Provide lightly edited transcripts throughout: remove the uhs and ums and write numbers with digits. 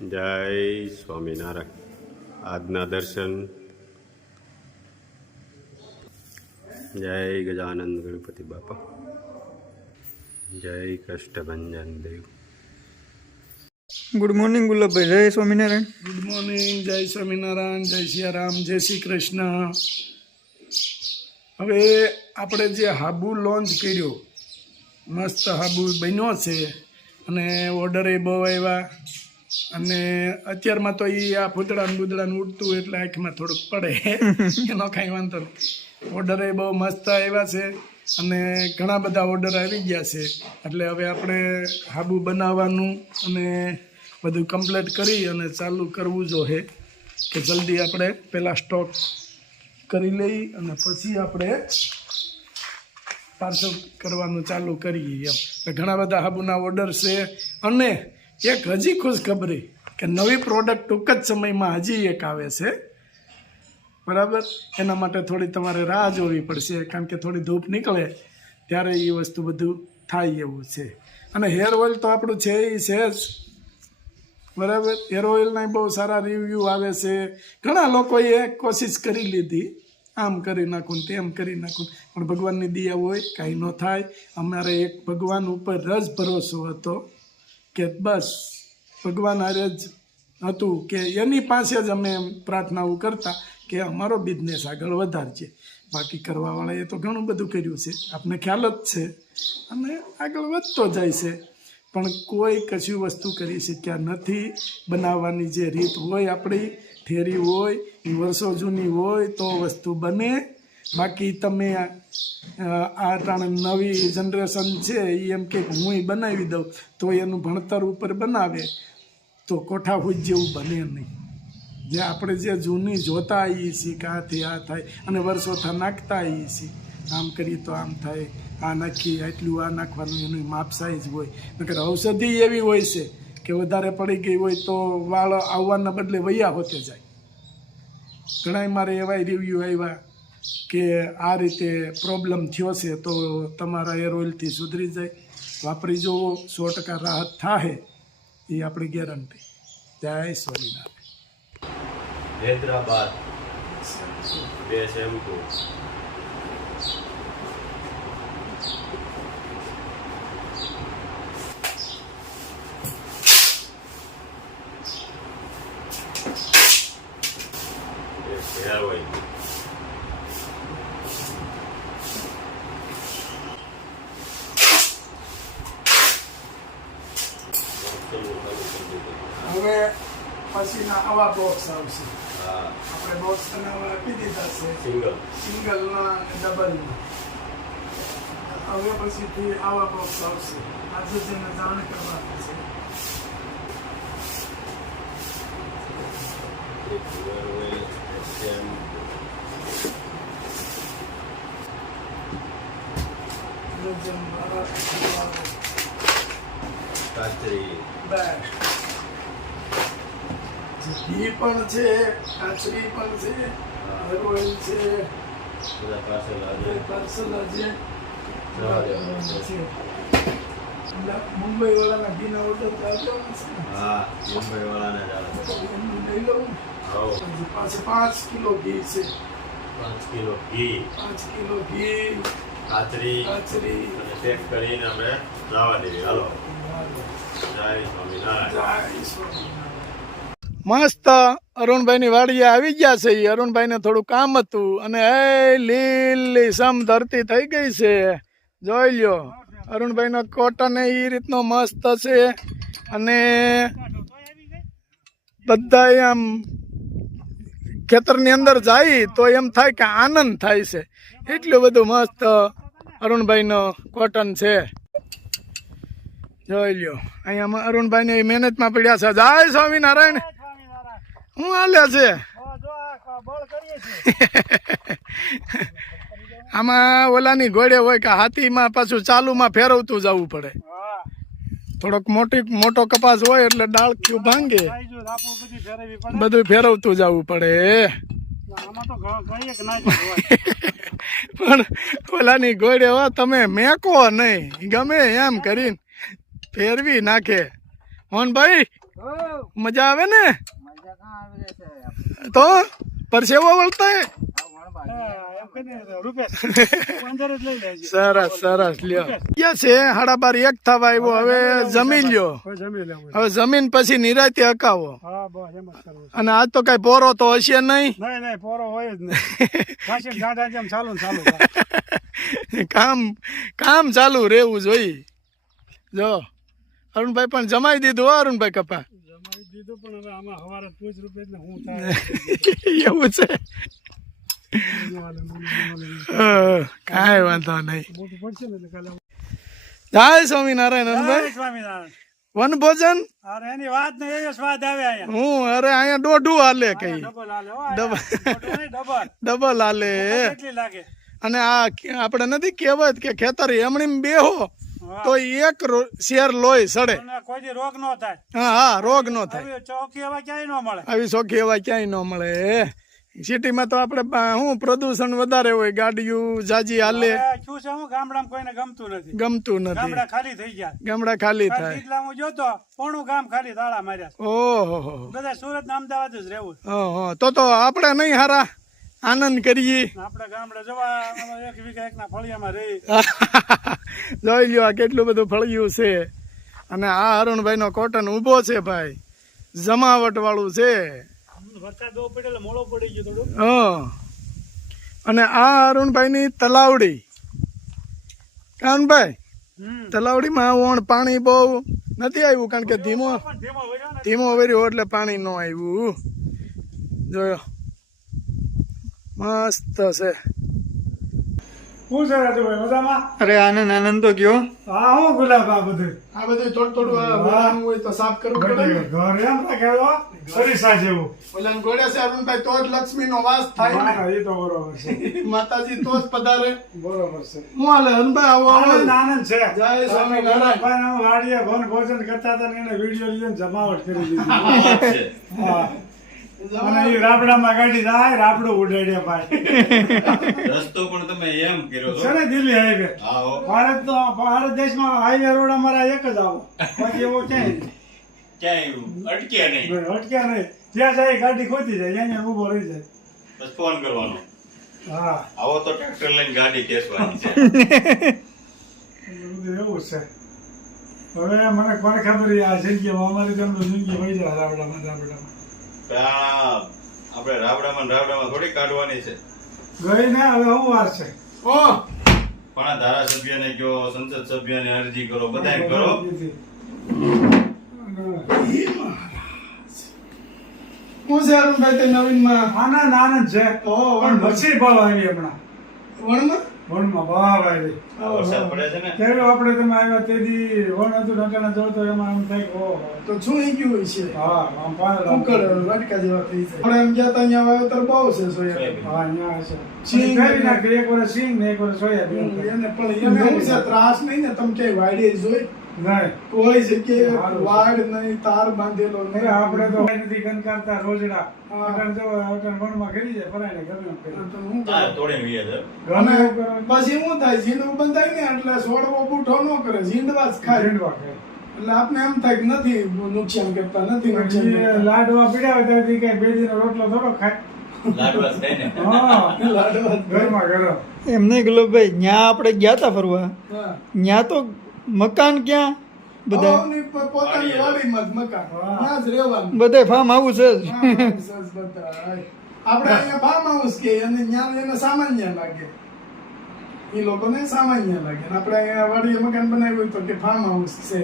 જય સ્વામિનારાયણ. આજના દર્શન. જય ગજાનંદ ગણપતિ બાપા. જય કષ્ટભંજન દેવ. Good morning Gulabbhai. જય સ્વામિનારાયણ. Good morning. જય સ્વામિનારાયણ. જય સિયારામ. જય શ્રી કૃષ્ણ. હવે આપણે જે હાબુ લોન્ચ કર્યો, મસ્ત હાબુ બન્યો છે અને ઓર્ડરે બહુ આવ્યા. અને અત્યારમાં તો એ આ ફૂદડાને બુદડાને ઉડતું એટલે આંખમાં થોડુંક પડે એનો કાંઈ વાંધો નહીં. ઓર્ડરે બહુ મસ્ત આવ્યા છે અને ઘણા બધા ઓર્ડર આવી ગયા છે. એટલે હવે આપણે હાબુ બનાવવાનું અને બધું કમ્પ્લીટ કરી અને ચાલુ કરવું જોઈએ કે જલ્દી આપણે પહેલાં સ્ટોક કરી લઈ અને પછી આપણે પાર્સલ કરવાનું ચાલુ કરીએ. એમ ઘણા બધા હાબુના ઓર્ડર છે. અને એક હજી ખુશખબરી કે નવી પ્રોડક્ટ ટૂંક જ સમયમાં હજી એક આવે છે. બરાબર, એના માટે થોડી તમારે રાહ જોવી પડશે, કારણ કે થોડી ધૂપ નીકળે ત્યારે એ વસ્તુ બધું થાય એવું છે. અને હેર ઓઇલ તો આપણું છે એ છે જ. બરાબર, હેર ઓઇલના બહુ સારા રિવ્યૂ આવે છે. ઘણા લોકોએ કોશિશ કરી લીધી, આમ કરી નાખું તેમ કરી નાખું, પણ ભગવાનની દયા હોય કાંઈ ન થાય. અમારે એક ભગવાન ઉપર જ ભરોસો હતો કે બસ ભગવાન હારે જ હતું કે એની પાસે જ અમે પ્રાર્થનાઓ કરતા કે અમારો બિઝનેસ આગળ વધારજે. બાકી કરવાવાળાએ તો ઘણું બધું કર્યું છે, આપને ખ્યાલ જ છે, અને આગળ વધતો જાય છે. પણ કોઈ કશું વસ્તુ કરી શક્યા નથી. બનાવવાની જે રીત હોય, આપણી થિયરી હોય, એ વર્ષો જૂની હોય તો વસ્તુ બને. બાકી તમે આ ત્રણ નવી જનરેશન છે એ એમ કે હું બનાવી દઉં તો એનું ભણતર ઉપર બનાવે તો કોઠા હોય જેવું બને નહીં. જે આપણે જે જૂની જોતા આવીએ છીએ કે આથી આ થાય અને વર્ષોથી નાખતા આવીએ છીએ, આમ કરીએ તો આમ થાય, આ નાખીએ આટલું આ નાખવાનું, એનું માપ સાઈઝ હોય. નકર ઔષધિ એવી હોય છે કે વધારે પડી ગઈ હોય તો વાળ આવવાના બદલે વૈયા હોતે જાય. ઘણા મારે એવા રિવ્યૂ આવ્યા કે આ રીતે પ્રોબ્લેમ થયો છે તો તમારા હેર ઓઇલથી સુધરી જાય, વાપરી જુઓ, 100% રાહત થાય, એ આપણી ગેરંટી. જય Swaminarayan. Hyderabad 2 shampoo. Hair oil. હવે પછીના આવા બોક્સ આવશે. હા, આપણે બોક્સ બનાવવા આપી દીધા છે, સિંગલના ડબલના. હવે પછીથી આવા બોક્સ આવશે. આજે જેને જાણ કરવાની છે. Hair oil, shampoo. જેમ મારા કાચરી. બેસ્ટ ઘી પણ છે, કાચરી પણ છે, હેર ઓઇલ છે, બધા પાર્સલ આજે પાર્સલ છે. જવા દેવાના છે. મુંબઈ વાળાના ઘીના ઓર્ડર આવજો ને. હા, મુંબઈ વાળાને જ આવે. એમનું લઈ લઉં. આવો. પાસે 5 કિલો ઘી છે. 5 કિલો ઘી, 5 કિલો ઘી, કાચરી કાચરી. અને પેક કરીને આપણે લાવવા દેવી. હાલો. જય સ્વામિનારાયણ. જય સ્વામિનારાયણ. મસ્ત અરુણભાઈની વાડીએ આવી ગયા છે. અરુણભાઈને થોડું કામ હતું અને એ લીલી સમ ધરતી થઈ ગઈ છે. જોઈ લ્યો, અરુણભાઈનો કોટન એ રીતનો મસ્ત છે. અને બધા આમ ખેતરની અંદર જાય તો એમ થાય કે આનંદ થાય છે. એટલું બધું મસ્ત અરુણભાઈનો કોટન છે. જોઈ લ્યો, અહીંયા અરુણભાઈને મહેનતમાં પડ્યા છે. જય સ્વામિનારાયણ. શું હાલે છે? આમાં ઓલાની ઘોડે હોય કે હાથીમાં પાછું ચાલુમાં ફેરવતું જવું પડે. થોડોક મોટો કપાસ હોય એટલે ડાળખીઓ ભાંગે, બધું ફેરવતું જવું પડે. પણ ઓલાની ઘોડે હો તમે મેકો નહીં, ગમે એમ કરીને ફેરવી નાખે. મોહનભાઈ મજા આવે ને તો પરસેવો વળતા હે સરસ સરસ લ્યો ક્યાં છે 12:30 થવા આવ્યો હવે જમી લ્યો હવે જમીન પછી નિરાતે હકાવો અને આજ તો કઈ પોરો તો હશે નહીં કામ ચાલુ રહેવું જોઈએ જો અરુણભાઈ પણ જમાઈ દીધું હો અરુણભાઈ કપા એવું છે કાંઈ વાંધો નહીં જય સ્વામિનારાયણ અરુણભાઈ વન ભોજન એની વાત ને એ સ્વાદ આવે અહીંયા હું અરે અહીંયા દોઢું હાલે કઈ ડબલ હાલે હો ડબલ હાલે કેટલી લાગે અને આ આપણે નથી કહેવત કે ખેતર એમણી બેહો તો એક શેર લોહી સડે કોઈ દી રોગ નો થાય હા રોગ નો થાય ચોકી એવા ક્યાંય નો મળે આવી ચોખ્ખી એવા ક્યાંય ન મળે સિટીમાં તો આપણે શું પ્રદૂષણ વધારે હોય ગાડીઓ જાજી હાલે શું છે હું ગામડામાં કોઈને ગમતું નથી ગમતું નથી ગામડા ખાલી થઈ ગયા ગામડા ખાલી થાય એટલા હું જોતો પોણું ગામ ખાલી તાળા માર્યા ઓહો બધા સુરત ને અમદાવાદ જ રહેવું તો આપણે નહીં હારા આનંદ કરીએ આપણે ગામડે જવા 1 વીઘા 1 ના ફળિયામાં રહી જોઈ લ્યો આ કેટલું બધું ફળિયું છે અને આ અરુણભાઈ નો કોટન ઉભો છે ભાઈ જમાવટ વાળું છે વરસાદ બહુ પડેલો મોડો પડી ગયો થોડું અને આ અરુણભાઈ ની તલાવડી કાનભાઈ તલાવડીમાં ઓણ પાણી બહુ નથી આવ્યું કારણ કે ધીમો વર્યો એટલે પાણી ન આવ્યું જોયો મસ્ત છે શું છે રાજુભાઈ મજામાં અરે આનંદ આનંદ તો કયો હા હું ગુલાબ આ બધું થોડું વળાનું હોય તો સાફ કરવું પડે ને. ઘર એમ રાખેલો સરીસા જેવું ઓલાને ગોળે છે અરુણભાઈ તો જ લક્ષ્મી નો વાસ થાય ને. એ તો બરોબર છે માતાજી તો જ પધારે બરોબર છે હું હાલે અરુણભાઈ આવો આનંદ આનંદ છે જય સ્વામિનારાયણ. ભાઈ અમે વાડીએ વન ભોજન કરતા હતા ને એને વિડીયો લીધો ને જમાવટ કરી દીધી હા અને એ રાબડામાં ગાડી જાય રાબડું ઉડાડ્યા ભાઈ રસ્તો પણ તમે એમ કર્યો છે ને દિલ્હી હાઈવે હા હો. ભારત દેશમાં હાઈવે રોડ અમારા એક જ આવો બાકી એવો ક્યાંય ક્યાંય અટક્યા નહીં નહીં અટક્યા નહીં જ્યાં જાય ગાડી ખોતી જાય અહીંયા ઉભો રહી જાય બસ ફોન કરવાનો હા આવો તો ટ્રેક્ટર લઈને ગાડી ખેંચવાની છે બધું એવું છે હવે મને કોને ખબર આ જિંદગીમાં અમારી તો જિંદગી વહી જાય રાબડામાં આપણે રાબડામાં થોડી કાઢવાની છે ગઈ ને હવે હું વાર છે પણ આ ધારાસભ્યને કયો સંસદ સભ્યને અરજી કરો બધાય કરો હું છે અરુણભાઈ તે નવીનમાં આનંદ આનંદ છે પણ પછી ભાવ આવી હમણાં વણમાં વનમાં ભાવ આવી વરસાદ પડે છે ને ત્યારે આપણે તમે આવ્યા તેથી વન હતું નટાણા જવું તો એમાં એમ થાય કે ઓહો તો શું થઈ ગયું છે હા આમ પાંદડા કુકર વાટકા જેવા થઈ જાય આપણે એમ ગયા તા અહીંયા વાવેતર બહુ છે સોયાબીન. હા અહીંયા છે સિંગ ફેરી નાખી એક વર્ષ સિંગ ને એક વર્ષ સોયાબીન એને પણ એને શું છે ત્રાસ નહીં ને તમે ક્યાંય વાડીએ જોઈ નહીં કોઈ જગ્યાએ વાડ નહીં તાર બાંધેલો નહીં આપણે તો નથી ગણકારતા રોજડા અટણ જો અટણ વનમાં કરી જાય પરાઈને ગમે એમ કરી હું તાર તોડીને વીએ છે ગમે એવું કરો પછી શું થાય ઝીંડવું બંધાય ને એટલે છોડવો બૂઠો ન કરે ઝીંડવા જ ખાય ઝીંડવા ખાય. એટલે આપને એમ થાય કે નથી નુકસાન કરતા નથી નુકસાન પછી કરતા. લાડવા પીડ્યા હોય ત્યારથી કઈ બે દિનનો રોટલો થોડો ખાય લાડવા થાય ને હા લાડવા જ ખાય. ઘરમાં ઘરો એમ નહીં ગુલાબભાઈ ન્યા આપણે ગયા તા ફરવા હા. ન્યા તો મકાન ક્યાં બધા હવાની પોતાની વાડીમાં જ મકાન ત્યાં જ રહેવાનું બધે ફાર્મ આવું છે જ. આપણે અહીંયા ફાર્મ હાઉસ કે અને ત્યાં એને સામાન્ય લાગે એ લોકોને સામાન્ય લાગે અને આપણે અહીંયા વાડીએ મકાન બનાવ્યું તો કે ફાર્મ હાઉસ છે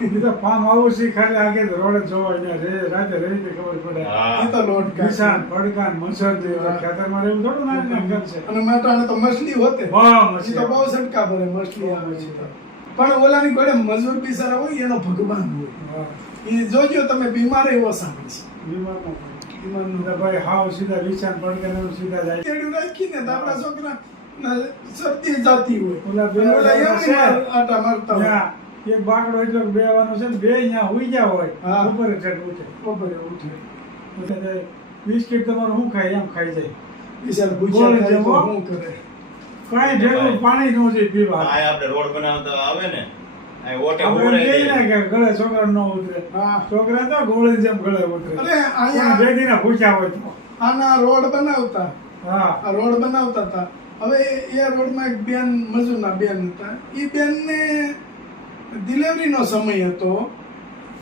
એ તો ફાર્મ હાઉસ ઈ ખાલી આગે તો રોડ જોવા અહીંયા રે રાતે રહી તો ખબર પડે એ હા તો લોટ કિસાન પડકાન મસર ખેતરમાં રહેવું થોડું ના ઘર છે અને માટાણે તો મછલી હોતે વાહ એ તો બહુ સટકા ભરે મછલી આવે છે તો. પણ ઓલાની ઘોડે મજૂર બિચારા હોય એનો ભગવાન હોય એ જોજો તમે બીમાર ઓછા હોય છે બીમાર ન પડે બીમાર ભાઈ હાવ સીધા વિચાર પડકાન એવું સીધા જાય તેડું રાખીને તો આપણા છોકરા શરદી જાતી હોય ઓલા બે ઓલા એમ છે. આટા મારતા હોય ત્યાં એક બાકડો એટલો બેવાનો છે ને બે અહીંયા હુઈ ગયા હોય હા. ઉપર ચડ ઉઠે બપોરે ઉઠે એટલે બિસ્કિટ તમારું શું ખાય એમ ખાઈ જાય બિચારા બોલ ભૂખ્યા થાય તો જેવો. શું કરે કાંઈ ભેગું પાણી ન જોઈએ પીવા આ આપણે રોડ બનાવતા આવે ને આ ઓટે આપણે ઉડાઈ કહીએ દે. ને કે ગળે છોકરા ન ઉતરે હા. છોકરા તો ગોળી જેમ ગળે ઉતરે અરે અહીંયા બેદીને પૂછ્યા હોય તો આના રોડ બનાવતા હા આ રોડ બનાવતા હતા. હવે એ રોડમાં એક બેન મજૂરના બેન હતા. એ બેનને ડિલિવરીનો સમય હતો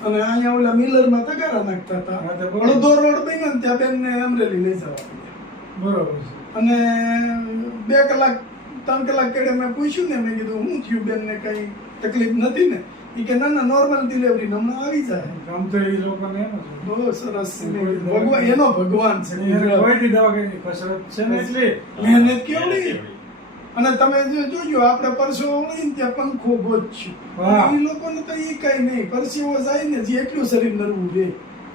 અને અહીંયા ઓલા મિલરમાં તગારા નાખતા હતા. હા, તો બરોબર. અડધો રોડ બન્યો ને ત્યાં બેનને અમરેલી લઈ જવા પડ્યા. બરોબર છે અને 2 કલાક 3 કલાક કેડે મેં પૂછ્યું ને, મેં કીધું હું થયું બેનને કઈ તકલીફ નથી ને? એ કે ના ના નોર્મલ ડિલિવરી હમણાં આવી જાય. આમ તો એ લોકોને એમ જ હોય. બહુ સરસ છે. ભગવાન એનો ભગવાન છે. એને કોઈથી દવાખાની કસરત છે ને એટલે મહેનત કેવડી. અને તમે જોજો આપણે પરસેવો વળીને ત્યાં પંખો ગોચ્યું. હા. એ લોકોને તો એ કઈ નહીં, પરસેવો જાય ને જે એટલું શરીર નરવું રહે,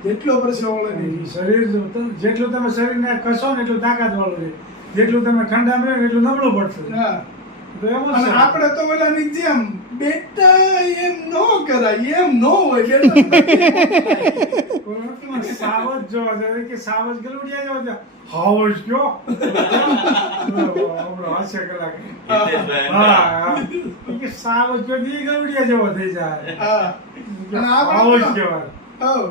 જેટલો પરસેવો વળે ને ઈ શરીર જેટલું તમે શરીરને કશો ને એટલું તાકાત વાળું રહે, જેટલું તમે ઠંડા રહે એટલું નબળું પડશે. હા. તો એમ જ અને છે. આપણે તો ઓલાની જેમ બેટા એમ ન કરાય, એમ ન હોય બેટા. કોરોનામાં સાવજ જોવા જાય કે સાવજ ગલુડિયા જેવો છે. હાવજ કયો આપણો હાસ્ય કલાકાર. હિતેશભાઈ હા હા. ઈ કે સાવજ કયો દી ગલુડિયા જેવો થઈ જાય. હા. અને હાવજ આપણે કહેવાય. હા.